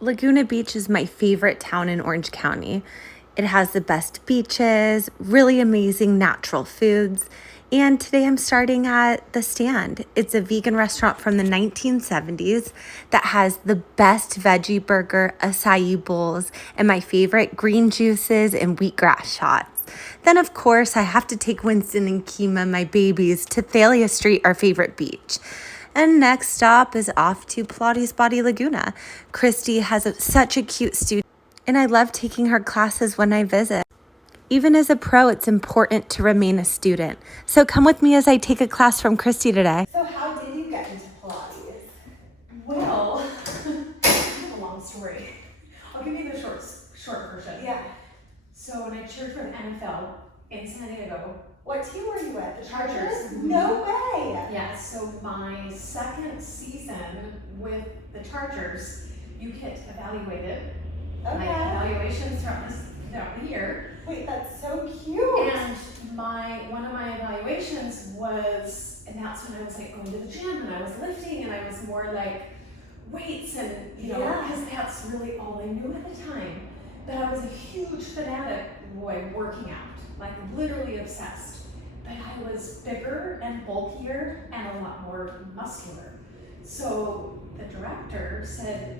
Laguna Beach is my favorite town in Orange County. It has the best beaches, really amazing natural foods, and today I'm starting at The Stand. It's a vegan restaurant from the 1970s that has the best veggie burger, acai bowls, and my favorite green juices and wheatgrass shots. Then, of course, I have to take Winston and Kima, my babies, to Thalia Street, our favorite beach. And next stop is off to Pilates Body Laguna. Kristi has such a cute studio, and I love taking her classes when I visit. Even as a pro, it's important to remain a student. So come with me as I take a class from Kristi today. So how did you get into Pilates? Well, it's a long story. I'll give you the short version. Yeah. So when I cheered for the NFL in San Diego, What team were you at? The Chargers. No way. yeah, so my second season with the Chargers, you get evaluated. My Okay. evaluations throughout the year. Wait, that's so cute. And one of my evaluations was, and that's when I was like going to the gym and I was lifting and I was more like weights and, Yeah. because that's really all I knew at the time. But I was a huge fanatic boy working out, like literally obsessed. But I was bigger and bulkier and a lot more muscular. So the director said,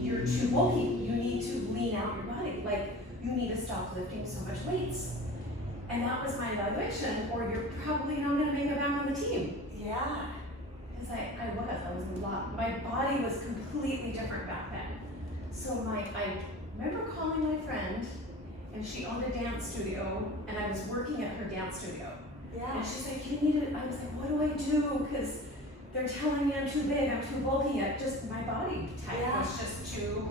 you're too bulky, you need to lean out your body. Like, you need to stop lifting so much weights. And that was my evaluation, or you're probably not gonna make it back on the team. Yeah. Because I was a lot, my body was completely different back then. So I remember calling my friend, and she owned a dance studio, and I was working at her dance studio. Yeah. And she's like, you need it. I was like, what do I do? Because they're telling me I'm too big, I'm too bulky. Just my body type was just too,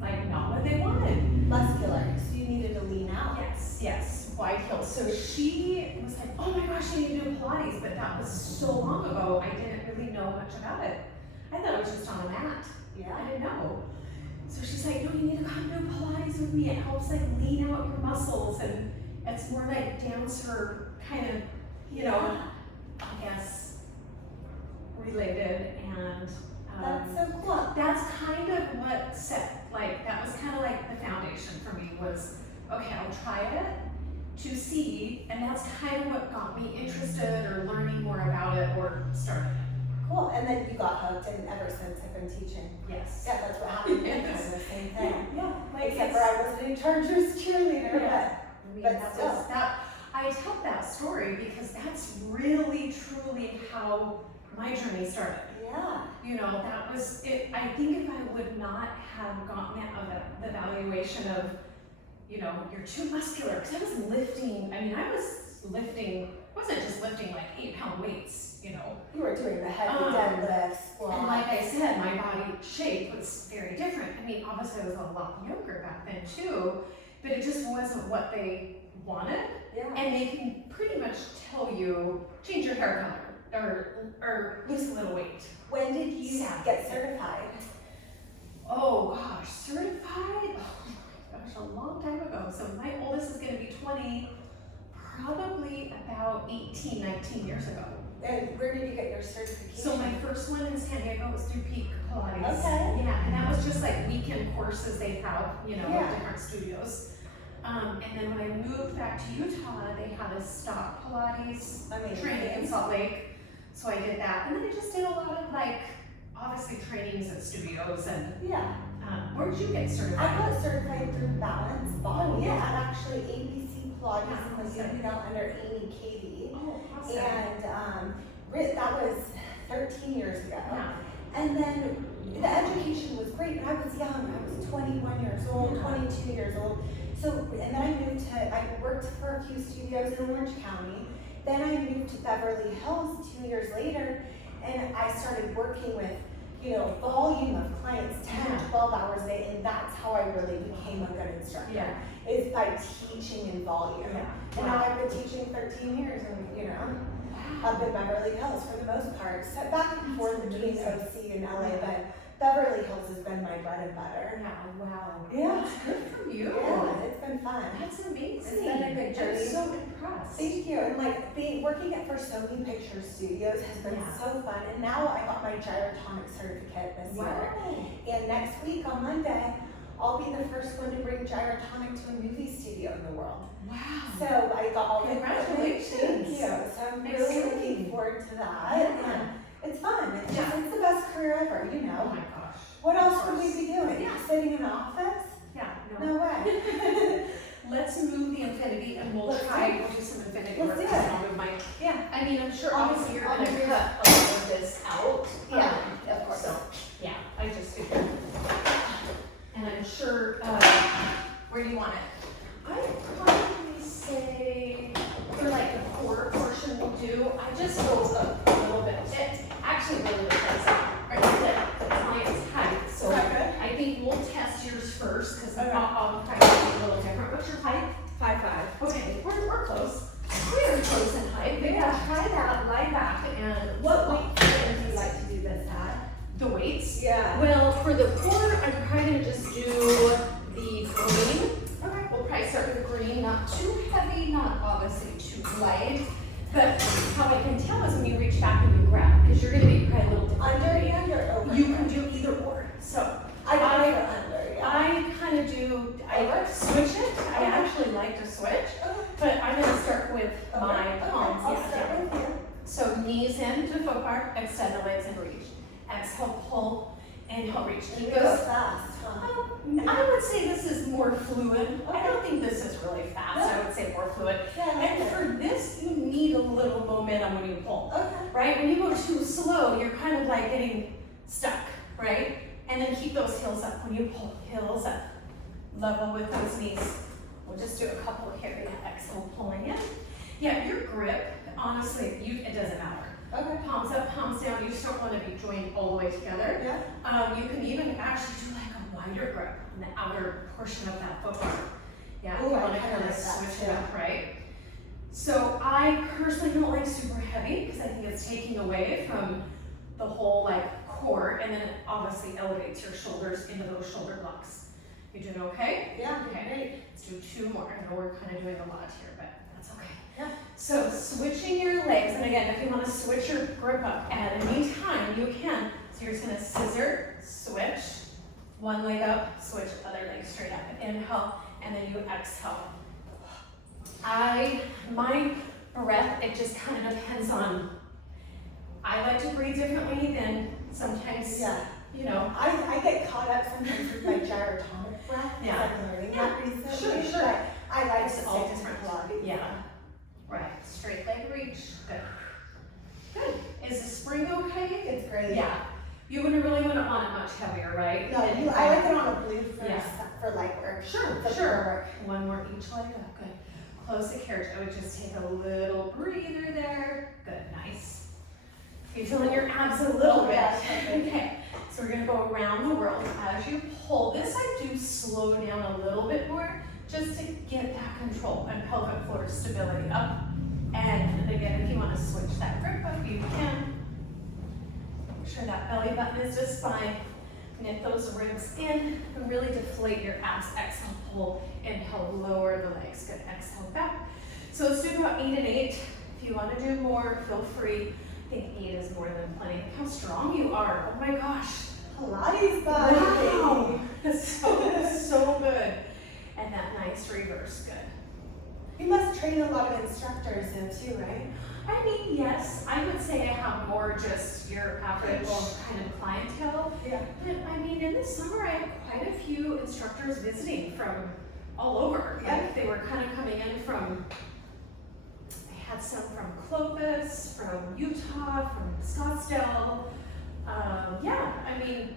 like, not what they wanted. Muscular, so you needed to lean out. Yes, wide heels. So she was like, oh my gosh, I need to do Pilates, but that was so long ago, I didn't really know much about it. I thought it was just on a mat. Yeah. I didn't know. So she's like, no, you need to come do Pilates with me. It helps like lean out your muscles, and it's more like dancer kind of, I guess, related. And That's so cool. that's kind of what set, like, that was kind of like the foundation for me was, okay, I'll try it to see, and that's kind of what got me interested or learning more about it or started it. Cool. And then you got hooked, and ever since I've been teaching. Yes. Yeah, that's what happened. Yes. Kind of the same thing. Yeah. Like Except for I wasn't a Chargers cheerleader, but that still. was that. I tell that story because that's really, truly how my journey started. Yeah. That was it. I think if I would not have gotten the evaluation of, you're too muscular, because I was lifting. I wasn't just lifting like 8-pound weights. You were doing the heavy deadlifts, squats. And like I said, my body shape was very different. Obviously I was a lot younger back then too, but it just wasn't what they wanted. Yeah. And they can pretty much tell you, change your hair color or lose a little weight. When did you get certified? Oh gosh, certified? Oh my gosh, a long time ago. So my oldest is gonna be 20, probably about 18, 19 years ago. And where did you get your certification? So my first one in San Diego was through Pike Pilates. Okay. Yeah, and that was just like weekend courses they have, Yeah. different studios. And then when I moved back to Utah, they had a stop Pilates training in Salt Lake. So I did that. And then I just did a lot of obviously trainings at studios and where did you get certified? I got certified through Balance Body. Oh, yeah. And actually ABC Pilates in Laguna under Amy Katie. Oh, awesome. And that was 13 years ago. Yeah. And then the education was great, but I was young. I was 21 years old, 22 years old. So, and then I worked for a few studios in Orange County. Then I moved to Beverly Hills 2 years later, and I started working with, volume of clients, 10 or 12 hours a day, and that's how I really became a good instructor. Yeah. Is by teaching in volume. Yeah. And now I've been teaching 13 years, and up in Beverly Hills for the most part. So back and forth between OC and LA, but Beverly Hills has been my bread and butter. Yeah, wow. Yeah. That's good for you. Yeah, it's been fun. That's amazing. It's been a good journey. I'm so impressed. Thank you. And like working for so many picture studios has been so fun. And now I got my gyrotonic certificate this year. And next week on Monday, I'll be the first one to bring gyrotonic to a movie studio in the world. Wow. So I got all the Congratulations. Thank you. So I'm really looking forward to that. And it's fun. It's the best career ever, you know. Oh my gosh. What else would we be doing? Yeah. Sitting in an office? Yeah, No way. Let's move the infinity and we'll do some infinity Let's work. do it. I'll move my, Yeah. I mean, I'm sure I'll obviously you're I'll gonna do cut a lot of this out. Yeah, of course. So, yeah, I just figured. And I'm sure, Where do you want it? I'd probably say for like the core portion we'll do, I just go up a little bit. It actually really depends on the client's height. So I think we'll test yours first because I'll probably be a little different. What's your height? 5'5". Okay, we're close. We're close in height. Maybe I'll try that, lie back, and What weight do you like to do this at? the weights. Yeah. Well, for the core, I'm probably gonna just do the green. Okay. We'll probably start with the green, not too heavy, not obviously too light. But how I can tell is when you reach back and you grab, because you're gonna be probably a little different. Underhand or overhand? You can do either or. So I prefer under, yeah. I kind of do, I switch it. I actually like to switch, but I'm gonna start with my palms. I'll Yeah, start yeah. with you. So knees in to foot bar, extend the legs and reach. Exhale, pull, inhale, reach. Keep It goes those. fast, huh? I would say this is more fluid. I don't think this is really fast. I would say more fluid. Yeah. And for this, you need a little momentum when you pull, Okay. right? When you go too slow, you're kind of like getting stuck, right? And then keep those heels up when you pull, heels up. Level with those knees. We'll just do a couple here. Yeah, exhale, pulling in. Yeah, your grip, honestly, it doesn't matter. Okay. Palms up, palms down. You just don't want to be joined all the way together. Yeah. You can even actually do like a wider grip on the outer portion of that foot bar. Yeah, Ooh, you I want to kinda kind of like that switch too. it up, right? So I personally don't like super heavy because I think it's taking away from the whole like core, and then it obviously elevates your shoulders into those shoulder blocks. You doing okay? Yeah, Okay. great. Let's do 2 more. I know we're kind of doing a lot here, but that's okay. Yeah. So switching your legs, and again, if you want to switch your grip up at any time, you can. So you're just gonna scissor, switch, one leg up, switch, other leg straight up. Inhale, and then you exhale. My breath, it just kind of depends on, I like to breathe differently than sometimes, you know. I get caught up sometimes with my gyrotonic breath. Yeah. I'm learning that recently. Sure. But I like It's to all stick to different. Pilates. Yeah. Right. Straight leg reach. Good. Good. Is the spring okay? It's great. Yeah. You wouldn't really want it on it much heavier, right? No, I like it on a blue for, Yeah. for light work. Sure, For sure. work. One more each leg up. Good. Close the carriage. I would just take a little breather there. Good. Nice. You feeling your abs a little bit. Okay. So we're gonna go around the world. As you pull this, I do slow down a little bit more just to get that control and pelvic floor stability up. And again, if you want to switch that grip up, you can. Make sure that belly button is just fine. Knit those ribs in and really deflate your abs. Exhale, pull, inhale, lower the legs. Good, exhale, back. So let's do about 8 and 8. If you want to do more, feel free. I think 8 is more than plenty. Look how strong you are. Oh my gosh. Pilates body. Wow. So good. And that nice reverse, good. You must train a lot of instructors though too, right? I mean, yes, I would say I have more just your average kind of clientele. Yeah. But I mean, in the summer, I had quite a few instructors visiting from all over. Yeah. Like they were kind of coming in from, I had some from Clovis, from Utah, from Scottsdale. Yeah, I mean,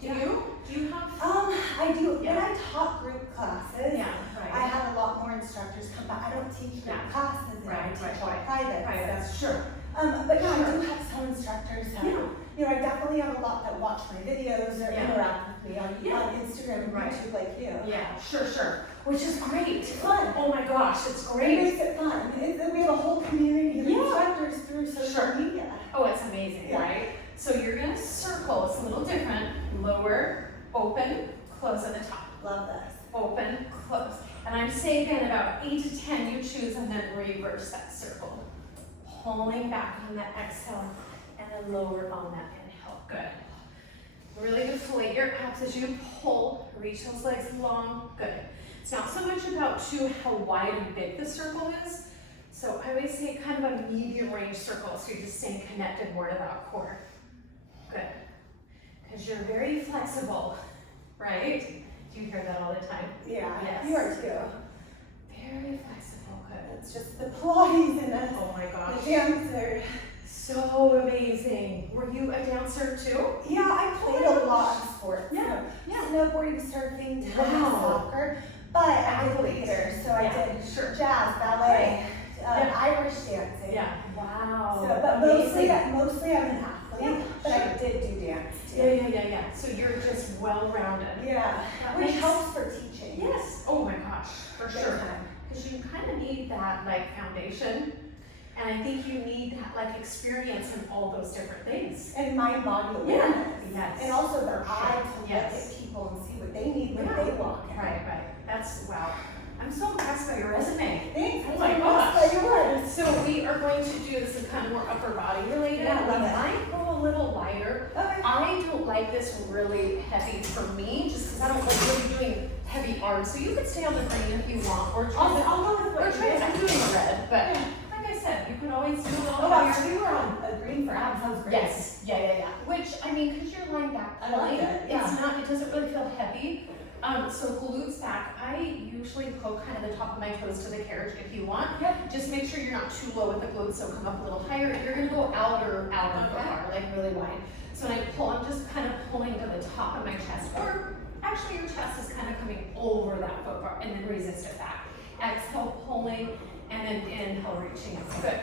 do you have? I do. Yeah. When I taught group classes, Yeah, right. I had a lot more instructors come back. I don't teach group classes, and I teach all private. Private, sure. But yeah, I do have some instructors that, Yeah. you know, I definitely have a lot that watch my videos or Yeah. interact with me on Instagram and Right. YouTube like you. Yeah, sure. Which is great. It's fun. Oh my gosh, it's It great. makes it fun. We have a whole community of Yeah. instructors through social Sure. media. Oh, it's amazing, Yeah. right? So you're gonna circle, it's a little different. Lower, open, close at the top. Love this. Open, close. And And I'm saying again about 8 to 10, you choose, and then reverse that circle. Pulling back on that exhale, and then lower on that inhale. Good. Really good. Fillet your abs as you pull. Reach those legs long. Good. It's not so much about too how wide and big the circle is. So I always say kind of a medium range circle, so you're just staying connected more to that core. Good. Because you're very flexible, right? Do you hear that all the time? Yeah, yes. You are too. Very flexible. Good. It's just the Pilates and Oh my gosh. the dancer. So amazing. Were you a dancer too? Yeah, I played a lot of sports. Yeah, yeah. Snowboarding, surfing, tennis, Wow. soccer. But I did theater, so I Yeah, did sure. jazz, ballet, Yeah. Irish dancing. Yeah. Wow. So, but mostly I'm an athlete, Yeah, but sure. I did do dance too. Yeah. So you're just well-rounded. Yeah, That which makes- helps for teaching. Yes. Oh my gosh, for Big sure. time. Because you kind of need that like foundation, and I think you need that like experience in all those different things. And mind body awareness. Yes. And also the eye to Yes. look at people and see what they need when Yeah. they walk in. Right. That's wow. I'm so impressed by your resume. Thanks. Oh my I'm gosh. impressed by yours. So we are going to do this in kind of more upper body related. Yeah, I love We it. might go a little lighter. Okay. I don't like this really heavy for me, just because I don't like really doing heavy arms. So you could stay on the green if you want, or try I'll go with or what try you it. did. I'm doing the red, but Yeah. like I said, you could always do a little Oh, heavier. we were on a green for abs. That was great. Yes, yeah. Which, I mean, because you're lying back I like pulling, it, yeah. it's not, it doesn't really feel heavy. So glutes back, I usually poke kind of the top of my toes to the carriage if you want. Yep. Just make sure you're not too low with the glutes, so come up a little higher. You're gonna go out of the bar, like really wide. So when I pull, I'm just kind of pulling to the top of my chest, or actually your chest is kind of coming over that foot bar, and then resist it back. Exhale, pulling, and then inhale, reaching up. Good.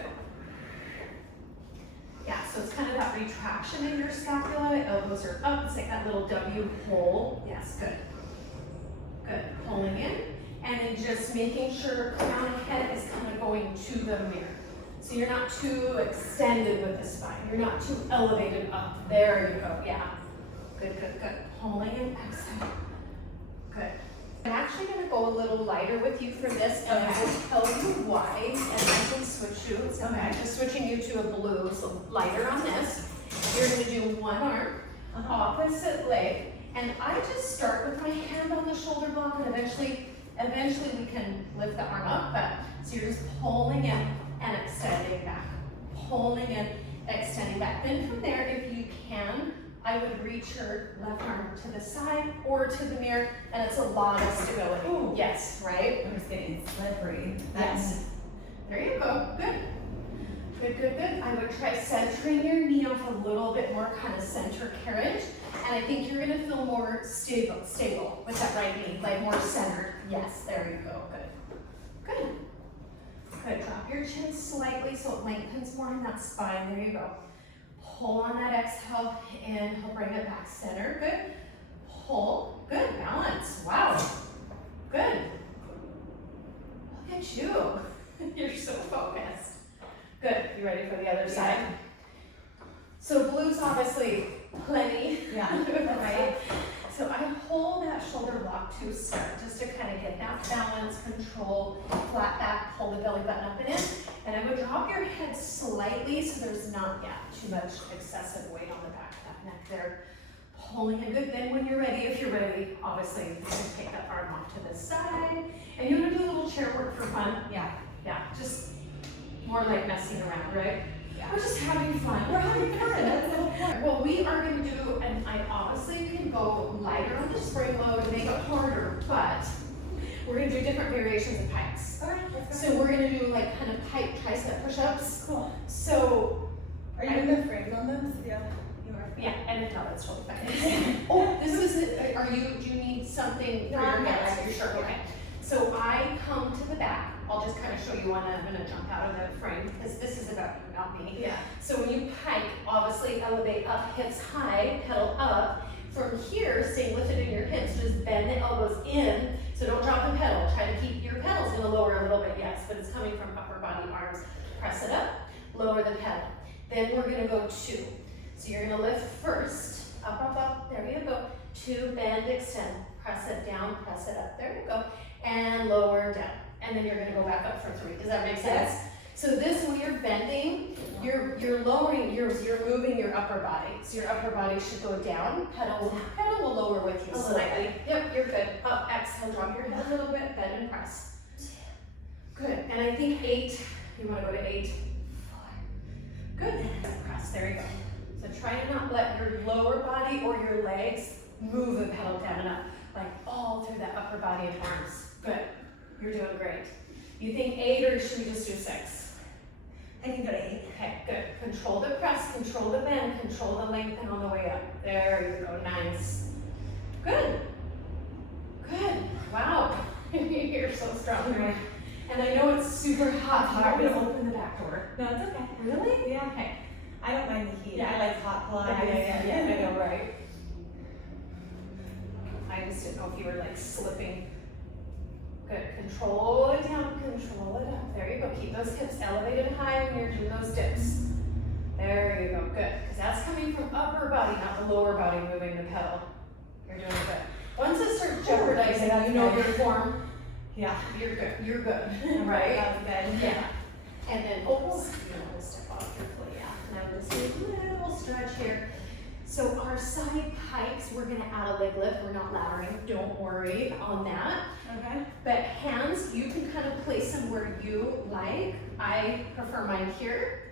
Yeah, so it's kind of that retraction in your scapula, elbows are up, it's like that little W pull. Yes, good. Good, pulling in, and then just making sure crown of head is kind of going to the mirror. So you're not too extended with the spine, you're not too elevated up. There you go, yeah. Good. Pulling in, exhale. Good. I'm actually gonna go a little lighter with you for this, and I will tell you why, and I can switch you. So I'm just switching you to a blue, so lighter on this. You're gonna do one arm, opposite leg, and I just start with my hand on the shoulder block, and eventually we can lift the arm up, but so you're just pulling in and extending back, pulling in, extending back. Then from there, if you can, I would reach your left arm to the side or to the mirror, and it's a lot of stability. Ooh. Yes, right? I'm just getting slippery. Yes. There you go. Good. I would try centering your knee off a little bit more, kind of center carriage. And I think you're gonna feel more stable with that right knee, like more centered. Yes, there you go. Good. Drop your chin slightly so it lengthens more in that spine. There you go. Pull on that exhale, inhale, bring it back center. Good. Pull. Good. Balance. Wow. Good. Look at you. You're so focused. Good. You ready for the other side? So blues obviously plenty. Yeah. Right? So I hold that shoulder block to start, just to kind of get that balance, control, flat back, pull the belly button up and in. And I would drop your head slightly so there's not too much excessive weight on the back of that neck there. Pulling in good. Then when you're ready, if you're ready, obviously you can take that arm off to the side. And you're gonna do a little chair work for fun. Yeah, just more like messing around, right? Yeah. We're just having fun. We're having fun. That's the whole point. Well, we are going to do, and I obviously can go lighter on the spring load and make it harder, but we're going to do different variations of pikes. All right, let's go. So we're going to do like kind of pike tricep push-ups. Cool. So, Are you in the frame on this? Yeah. You are. yeah, and if not, that's totally fine. Oh, this is it. Do you need something for your hands? You're sure? Okay. So I come to the back. I'll just kind of show you one. I'm going to jump out of the frame because this is about you, not me. Yeah. So when you pike, obviously elevate up, hips high, pedal up. From here, staying lifted in your hips, just bend the elbows in. So don't drop the pedal. Try to keep your pedals going to lower a little bit, yes, but it's coming from upper body, arms. Press it up, lower the pedal. Then we're going to go 2. So you're going to lift first, up, there you go. 2, bend, extend, press it down, press it up, there you go, and lower down. And then you're gonna go back up for 3. Does that make sense? Yes. So this, when you're bending, you're lowering, you're moving your upper body. So your upper body should go down, pedal will lower with you slightly. Yep, you're good. Up, exhale, drop your head a little bit, bend and press. Good, and I think 8, you wanna go to 8. 4. Good, and press, there you go. So try to not let your lower body or your legs move the pedal down and up, like all through that upper body and arms. Good, you're doing great. You think 8 or should we just do 6? I can go to 8. Okay, good. Control the press, control the bend, control the lengthen on the way up. There you go, nice. Good, good, wow. You're so strong, right? And I know it's super hot. I'm gonna open the back door. No, it's okay. Really? Yeah. Okay. I don't mind the heat. Yeah. I like hot Pilates. Yeah, I know, right? I just didn't know if you were like slipping. Good, control it down, control it up. There you go, keep those hips elevated high when you're doing those dips. There you go, good. Because that's coming from upper body, not the lower body moving the pedal. You're doing good. Once it starts jeopardizing, you know your form. Yeah. You're good, you're good, Right. right? That was good. Yeah. And then, oops, you know, we'll step off your foot, yeah. Now just do a little stretch here. So our side pikes, we're gonna add a leg lift. We're not laddering, don't worry on that. Okay. But hands, you can kind of place them where you like. I prefer mine here.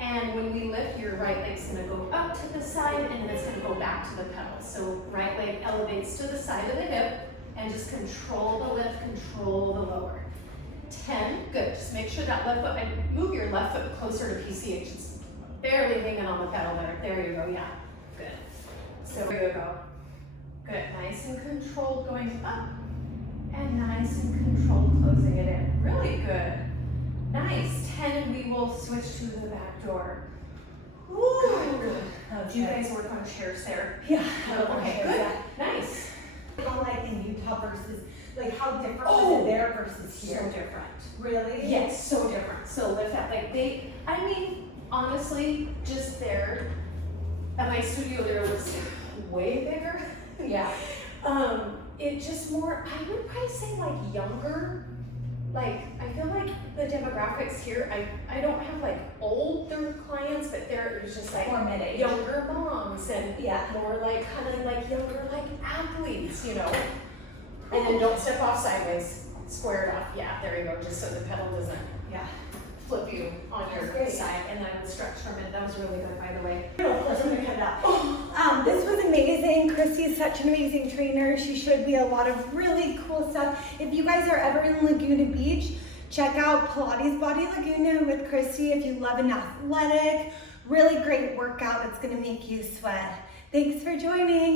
And when we lift, your right leg's gonna go up to the side and then it's gonna go back to the pedal. So right leg elevates to the side of the hip and just control the lift, control the lower. 10, good, just make sure that left foot, and move your left foot closer to PCH. It's barely hanging on the pedal there. There you go, yeah, good. So there you go. Good, nice and controlled going up. And nice and controlled closing it in. Really good. Nice. 10 and we will switch to the back door. Ooh. Good. Do you guys work on chairs there? Yeah. Okay, good. Yeah. Nice. How like in Utah versus, like how different was it there versus So here? different. Really? Yes, so different. So lift that, like I mean, honestly, just there, at my studio there was way bigger. Yeah. It just more, I would probably say like younger. Like, I feel like the demographics here, I don't have like older clients, but there it was just like More mid-age. younger moms and Yeah. more like kind of like younger like athletes, you know. And then don't step off sideways, square it off. Yeah, there you go, just so the pedal doesn't Yeah. flip you on your That's great. side. And then I would stretch from it. That was really good, by the way. I'm gonna cut it out. This was amazing. Kristi is such an amazing trainer. She showed me a lot of really cool stuff. If you guys are ever in Laguna Beach, check out Pilates Body Laguna with Kristi if you love an athletic, really great workout that's gonna make you sweat. Thanks for joining.